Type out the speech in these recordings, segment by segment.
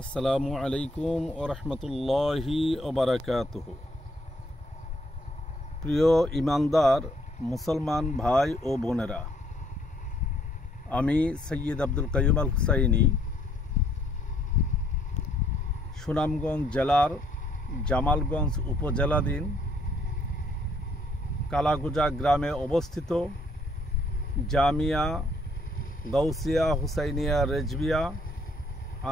আসসালামু আলাইকুম ওয়া রাহমাতুল্লাহি ওয়া বারাকাতুহু। প্রিয় ইমানদার মুসলমান ভাই ও বোনেরা, আমি সৈয়দ আব্দুল কাইয়ুম আল হুসাইনি সুনামগঞ্জ জেলার জামালগঞ্জ উপজেলাধীন কালাগুজা গ্রামে অবস্থিত জামিয়া গাউসিয়া হুসাইনিয়া রেজবিয়া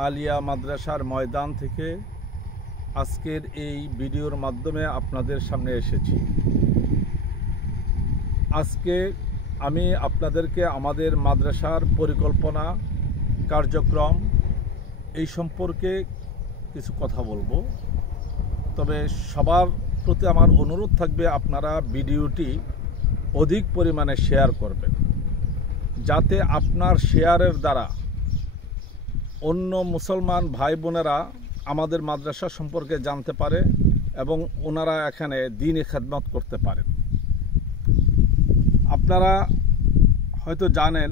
আলিয়া মাদ্রাসার ময়দান থেকে আজকের এই ভিডিওর মাধ্যমে আপনাদের সামনে এসেছি। আজকে আমি আপনাদেরকে আমাদের মাদ্রাসার পরিকল্পনা, কার্যক্রম এই সম্পর্কে কিছু কথা বলবো। তবে সবার প্রতি আমার অনুরোধ থাকবে, আপনারা ভিডিওটি অধিক পরিমাণে শেয়ার করবেন, যাতে আপনার শেয়ারের দ্বারা অন্য মুসলমান ভাই বোনেরা আমাদের মাদ্রাসা সম্পর্কে জানতে পারে এবং ওনারা এখানে দ্বীনি খেদমত করতে পারেন। আপনারা হয়তো জানেন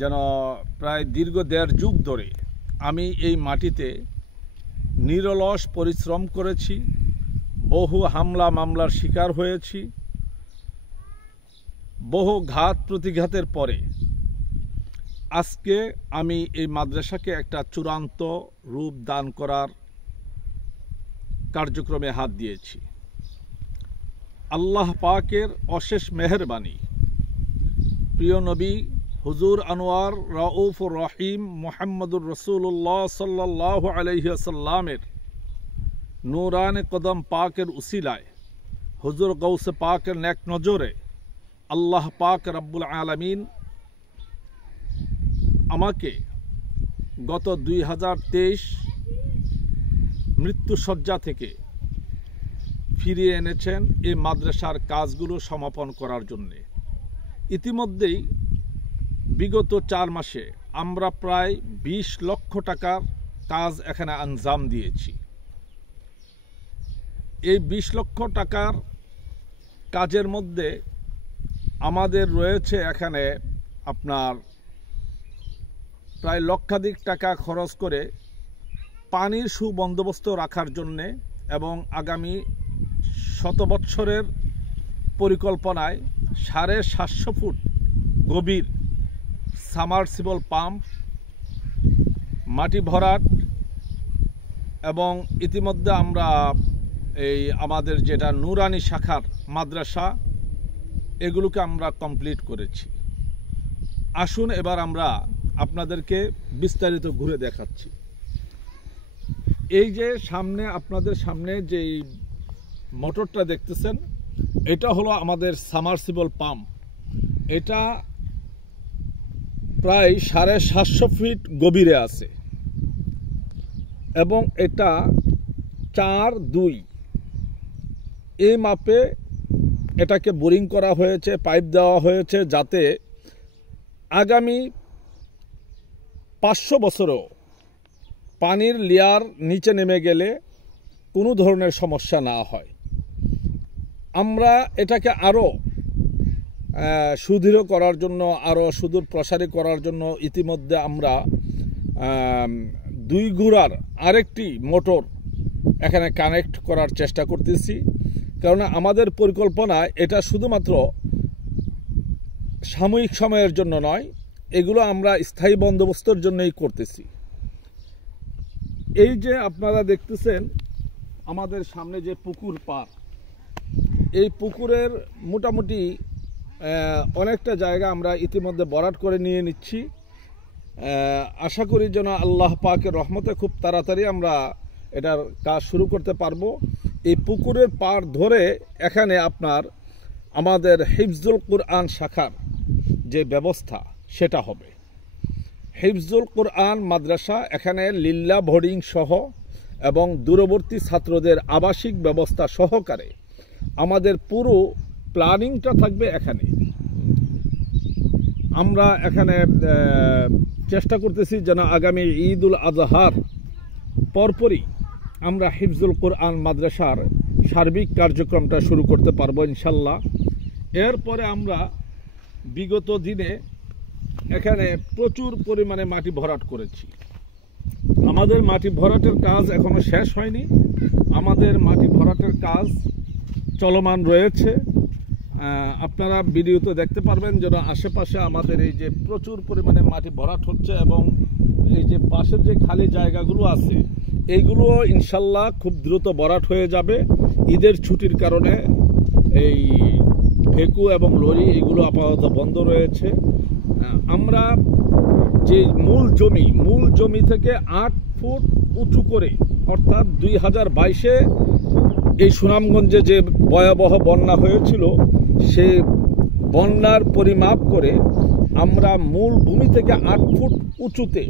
যেন প্রায় দীর্ঘ 1.5 যুগ ধরে আমি এই মাটিতে নিরলস পরিশ্রম করেছি, বহু হামলা মামলার শিকার হয়েছি। বহু ঘাত প্রতিঘাতের পরে আজকে আমি এই মাদ্রাসাকে একটা চূড়ান্ত রূপ দান করার কার্যক্রমে হাত দিয়েছি। আল্লাহ পাকের অশেষ মেহেরবানি, প্রিয় নবী হুজুর আনোয়ার রাউফ রহিম মুহাম্মদুর রাসূলুল্লাহ সাল্লাল্লাহু আলাইহি ওয়াসাল্লামের নূরানে কদম পাকের উসিলায়, হুজুর গৌসে পাকের নেক নজরে আল্লাহ পাক রব্বুল আলামিন আমাকে গত 2023 মৃত্যুশয্যা থেকে ফিরিয়ে এনেছেন এই মাদ্রাসার কাজগুলো সমাপন করার জন্যে। ইতিমধ্যেই বিগত 4 মাসে আমরা প্রায় 20 লক্ষ টাকার কাজ এখানে আঞ্জাম দিয়েছি। এই 20 লক্ষ টাকার কাজের মধ্যে আমাদের রয়েছে এখানে আপনার প্রায় লক্ষাধিক টাকা খরচ করে পানির সুবন্দোবস্ত রাখার জন্যে এবং আগামী 100 বছরের পরিকল্পনায় 750 ফুট গভীর সাবমার্সিবল পাম্প, মাটি ভরাট এবং ইতিমধ্যে আমরা এই আমাদের যেটা নুরানি শাখার মাদ্রাসা, এগুলোকে আমরা কমপ্লিট করেছি। আসুন এবার আমরা আপনাদেরকে বিস্তারিত ঘুরে দেখাচ্ছি। এই যে সামনে আপনাদের সামনে যে মোটরটা দেখতেছেন, এটা হলো আমাদের সাবমার্সিবল পাম্প। এটা প্রায় 750 ফিট গভীরে আছে এবং এটা 4-2 এই মাপে এটাকে বোরিং করা হয়েছে, পাইপ দেওয়া হয়েছে, যাতে আগামী 500 বছরেও পানির লেয়ার নিচে নেমে গেলে কোনো ধরনের সমস্যা না হয়। আমরা এটাকে আরও সুদৃঢ় করার জন্য, আরও সুদূর প্রসারী করার জন্য ইতিমধ্যে আমরা 2 ঘোড়ার আরেকটি মোটর এখানে কানেক্ট করার চেষ্টা করতেছি। কারণ আমাদের পরিকল্পনা এটা শুধুমাত্র সাময়িক সময়ের জন্য নয়, এগুলো আমরা স্থায়ী বন্দোবস্তের জন্যই করতেছি। এই যে আপনারা দেখতেছেন আমাদের সামনে যে পুকুর পার, এই পুকুরের মোটামুটি অনেকটা জায়গা আমরা ইতিমধ্যে ভরাট করে নিয়ে নিচ্ছি। আশা করি যেন আল্লাহ পাকের রহমতে খুব তাড়াতাড়ি আমরা এটার কাজ শুরু করতে পারবো। এই পুকুরের পার ধরে এখানে আপনার আমাদের হিফজুল কুরআন শাখার যে ব্যবস্থা সেটা হবে। হিফজুল কুরআন মাদ্রাসা এখানে লিল্লা বোর্ডিং সহ এবং দূরবর্তী ছাত্রদের আবাসিক ব্যবস্থা সহকারে আমাদের পুরো প্ল্যানিংটা থাকবে এখানে। আমরা এখানে চেষ্টা করতেছি যেন আগামী ঈদুল আজহার পরপরই আমরা হিফজুল কুরআন মাদ্রাসার সার্বিক কার্যক্রমটা শুরু করতে পারবো ইনশাল্লাহ। এরপরে আমরা বিগত দিনে এখানে প্রচুর পরিমাণে মাটি ভরাট করেছি। আমাদের মাটি ভরাটের কাজ এখনো শেষ হয়নি, আমাদের মাটি ভরাটের কাজ চলমান রয়েছে। আপনারা ভিডিওতে দেখতে পারবেন যেন আশেপাশে আমাদের এই যে প্রচুর পরিমাণে মাটি ভরাট হচ্ছে, এবং এই যে পাশের যে খালি জায়গাগুলো আছে এইগুলো ইনশাল্লাহ খুব দ্রুত ভরাট হয়ে যাবে। ঈদের ছুটির কারণে এই ফেকু এবং লরি এগুলো আপাতত বন্ধ রয়েছে। আমরা যে মূল জমি থেকে 8 ফুট উঁচু করে, অর্থাৎ 2022-এ এই সুনামগঞ্জে যে ভয়াবহ বন্যা হয়েছিল সে বন্যার পরিমাপ করে আমরা মূল ভূমি থেকে 8 ফুট উঁচুতে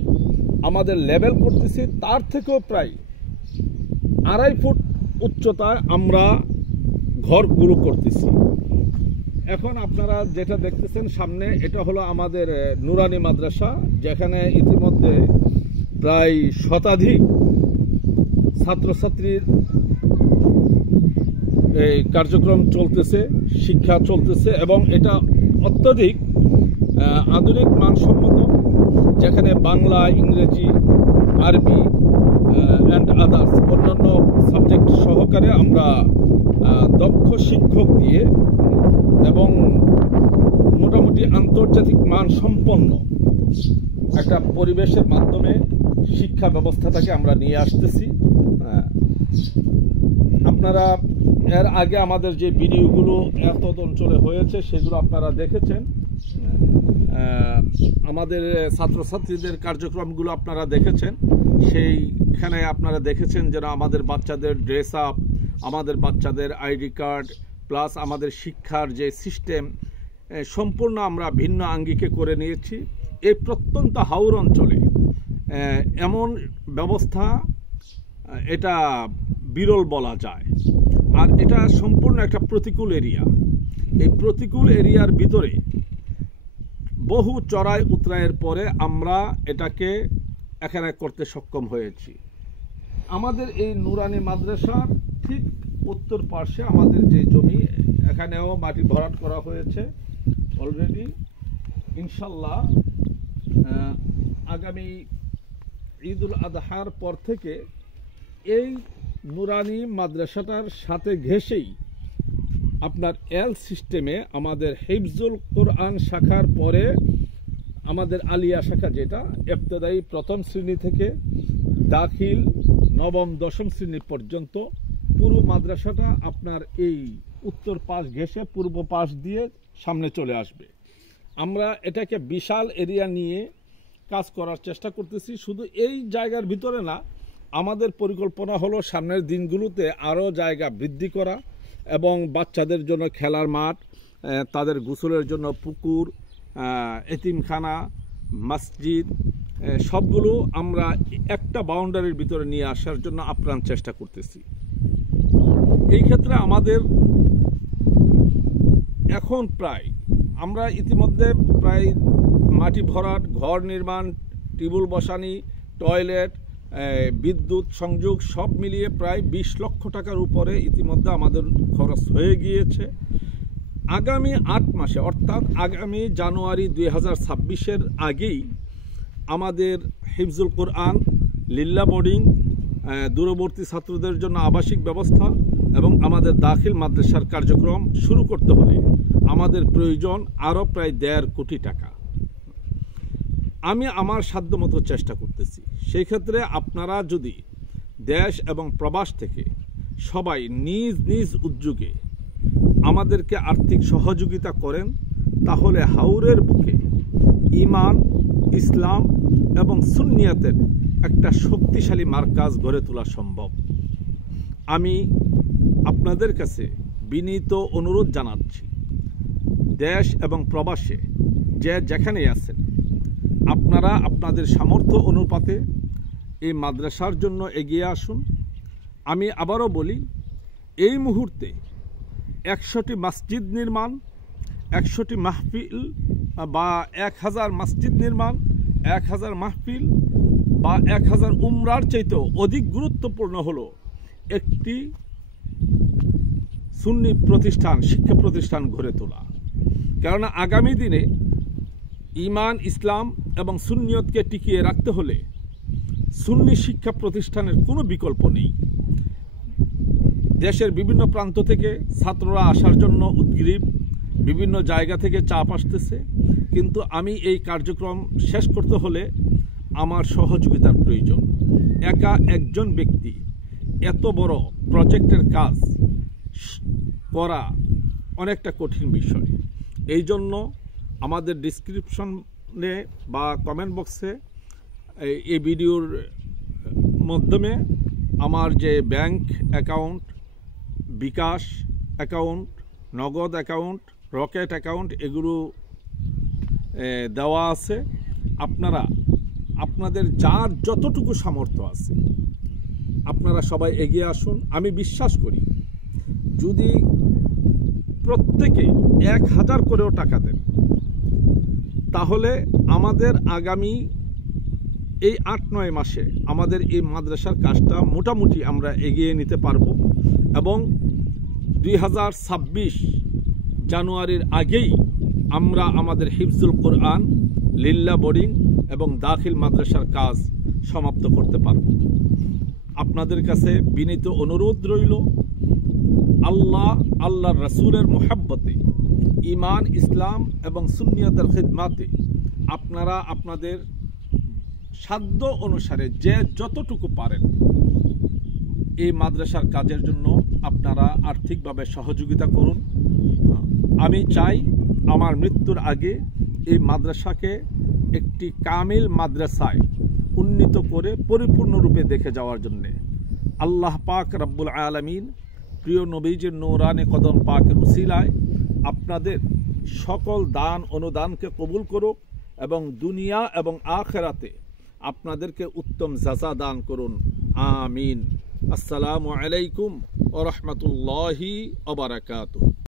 আমাদের লেভেল করতেছি, তার থেকেও প্রায় 2.5 ফুট উচ্চতায় আমরা ঘরগুলো করতেছি। এখন আপনারা যেটা দেখতেছেন সামনে, এটা হলো আমাদের নুরানি মাদ্রাসা, যেখানে ইতিমধ্যে প্রায় শতাধিক ছাত্রছাত্রীর এই কার্যক্রম চলতেছে, শিক্ষা চলতেছে, এবং এটা অত্যধিক আধুনিক মানসম্মত, যেখানে বাংলা, ইংরেজি, আরবি অ্যান্ড আদার্স অন্যান্য সাবজেক্ট সহকারে আমরা দক্ষ শিক্ষক দিয়ে এবং মোটামুটি আন্তর্জাতিক মান সম্পন্ন একটা পরিবেশের মাধ্যমে শিক্ষা ব্যবস্থাটাকে আমরা নিয়ে আসতেছি। আপনারা এর আগে আমাদের যে ভিডিওগুলো এতদ অঞ্চলে হয়েছে সেগুলো আপনারা দেখেছেন, আমাদের ছাত্রছাত্রীদের কার্যক্রমগুলো আপনারা দেখেছেন। সেইখানে আপনারা দেখেছেন যেন আমাদের বাচ্চাদের ড্রেস আপ, আমাদের বাচ্চাদের আইডি কার্ড, প্লাস আমাদের শিক্ষার যে সিস্টেম সম্পূর্ণ আমরা ভিন্ন আঙ্গিকে করে নিয়েছি। এই প্রত্যন্ত হাওর অঞ্চলে এমন ব্যবস্থা এটা বিরল বলা যায়, আর এটা সম্পূর্ণ একটা প্রতিকূল এরিয়া। এই প্রতিকূল এরিয়ার ভিতরে বহু চড়াই উতরাইয়ের পরে আমরা এটাকে এখানে করতে সক্ষম হয়েছি। আমাদের এই নুরানি মাদ্রাসার ঠিক উত্তর পাশে আমাদের যে জমি, এখানেও মাটি ভরাট করা হয়েছে অলরেডি। ইনশাল্লাহ আগামী ঈদুল আজহার পর থেকে এই নুরানি মাদ্রাসাটার সাথে ঘেঁষেই আপনার এল সিস্টেমে আমাদের হিফজুল কোরআন শাখার পরে আমাদের আলিয়া শাখা, যেটা ইবতেদায়ী প্রথম শ্রেণী থেকে দাখিল নবম দশম শ্রেণী পর্যন্ত পুরো মাদ্রাসাটা আপনার এই উত্তর পাশ ঘেঁষে পূর্ব পাশ দিয়ে সামনে চলে আসবে। আমরা এটাকে বিশাল এরিয়া নিয়ে কাজ করার চেষ্টা করতেছি। শুধু এই জায়গার ভিতরে না, আমাদের পরিকল্পনা হলো সামনের দিনগুলোতে আরও জায়গা বৃদ্ধি করা এবং বাচ্চাদের জন্য খেলার মাঠ, তাদের গোসলের জন্য পুকুর, এতিমখানা, মসজিদ সবগুলো আমরা একটা বাউন্ডারির ভিতরে নিয়ে আসার জন্য আপ্রাণ চেষ্টা করতেছি। এই ক্ষেত্রে আমাদের এখন আমরা ইতিমধ্যে প্রায় মাটি ভরাট, ঘর নির্মাণ, টিউবওয়েল বসানি, টয়লেট, বিদ্যুৎ সংযোগ সব মিলিয়ে প্রায় 20 লক্ষ টাকার উপরে ইতিমধ্যে আমাদের খরচ হয়ে গিয়েছে। আগামী 8 মাসে, অর্থাৎ আগামী জানুয়ারি 2026-এর আগেই আমাদের হিফজুল কোরআন, লিল্লা বোর্ডিং, দূরবর্তী ছাত্রদের জন্য আবাসিক ব্যবস্থা এবং আমাদের দাখিল মাদ্রাসার কার্যক্রম শুরু করতে হলে আমাদের প্রয়োজন আরও প্রায় 1.5 কোটি টাকা। আমি আমার সাধ্যমতো চেষ্টা করতেছি। সেই ক্ষেত্রে আপনারা যদি দেশ এবং প্রবাস থেকে সবাই নিজ নিজ উদ্যোগে আমাদেরকে আর্থিক সহযোগিতা করেন, তাহলে হাওরের বুকে ঈমান, ইসলাম এবং সুন্নিয়াতের একটা শক্তিশালী মার্কাজ গড়ে তোলা সম্ভব। আমি আপনাদের কাছে বিনীত অনুরোধ জানাচ্ছি, দেশ এবং প্রবাসে যে যেখানেই আছেন, আপনারা আপনাদের সামর্থ্য অনুপাতে এই মাদ্রাসার জন্য এগিয়ে আসুন। আমি আবারও বলি, এই মুহূর্তে 100টি মসজিদ নির্মাণ, 100টি মাহফিল বা 1000 মসজিদ নির্মাণ, 1000 মাহফিল বা 1000 উমরার চাইতেও অধিক গুরুত্বপূর্ণ হলো একটি সুন্নি প্রতিষ্ঠান, শিক্ষা প্রতিষ্ঠান গড়ে তোলা। কেননা আগামী দিনে ঈমান, ইসলাম এবং সুন্নিয়তকে টিকিয়ে রাখতে হলে সুন্নি শিক্ষা প্রতিষ্ঠানের কোনো বিকল্প নেই। দেশের বিভিন্ন প্রান্ত থেকে ছাত্ররা আসার জন্য উদ্গ্রীব, বিভিন্ন জায়গা থেকে চাপ আসতেছে, কিন্তু আমি এই কার্যক্রম শেষ করতে হলে আমার সহযোগিতার প্রয়োজন। একা একজন ব্যক্তি এত বড় প্রজেক্টের কাজ করা অনেকটা কঠিন বিষয়। এই জন্য আমাদের ডিসক্রিপশনে বা কমেন্ট বক্সে এই ভিডিওর মাধ্যমে আমার যে ব্যাংক অ্যাকাউন্ট, বিকাশ অ্যাকাউন্ট, নগদ অ্যাকাউন্ট, রকেট অ্যাকাউন্ট এগুলো দেওয়া আছে। আপনারা আপনাদের যার যতটুকু সামর্থ্য আছে আপনারা সবাই এগিয়ে আসুন। আমি বিশ্বাস করি যদি প্রত্যেকে 1000 করেও টাকা দেন তাহলে আমাদের আগামী এই 8-9 মাসে আমাদের এই মাদ্রাসার কাজটা মোটামুটি আমরা এগিয়ে নিতে পারবো এবং 2026 জানুয়ারির আগেই আমরা আমাদের হিফজুল কোরআন, লিল্লা বোর্ডিং এবং দাখিল মাদ্রাসার কাজ সমাপ্ত করতে পারব। আপনাদের কাছে বিনীত অনুরোধ রইল, আল্লাহর রাসূলের মুহাব্বতে, ঈমান, ইসলাম এবং সুন্নিয়তের খিদমাতে আপনারা আপনাদের সাধ্য অনুসারে যে যতটুকু পারেন এই মাদ্রাসার কাজের জন্য আপনারা আর্থিকভাবে সহযোগিতা করুন। আমি চাই আমার মৃত্যুর আগে এই মাদ্রাসাকে একটি কামিল মাদ্রাসায় উন্নীত করে পরিপূর্ণরূপে দেখে যাওয়ার জন্যে আল্লাহ পাক রব্বুল আলামিন প্রিয় নবীজির নূরানি কদম পাকের উসিলায় আপনাদের সকল দান অনুদানকে কবুল করুক এবং দুনিয়া এবং আখিরাতে আপনাদেরকে উত্তম জাযা দান করুন। আমিন। আসসালামু আলাইকুম ওয়া রাহমাতুল্লাহি ওয়া বারাকাতুহু।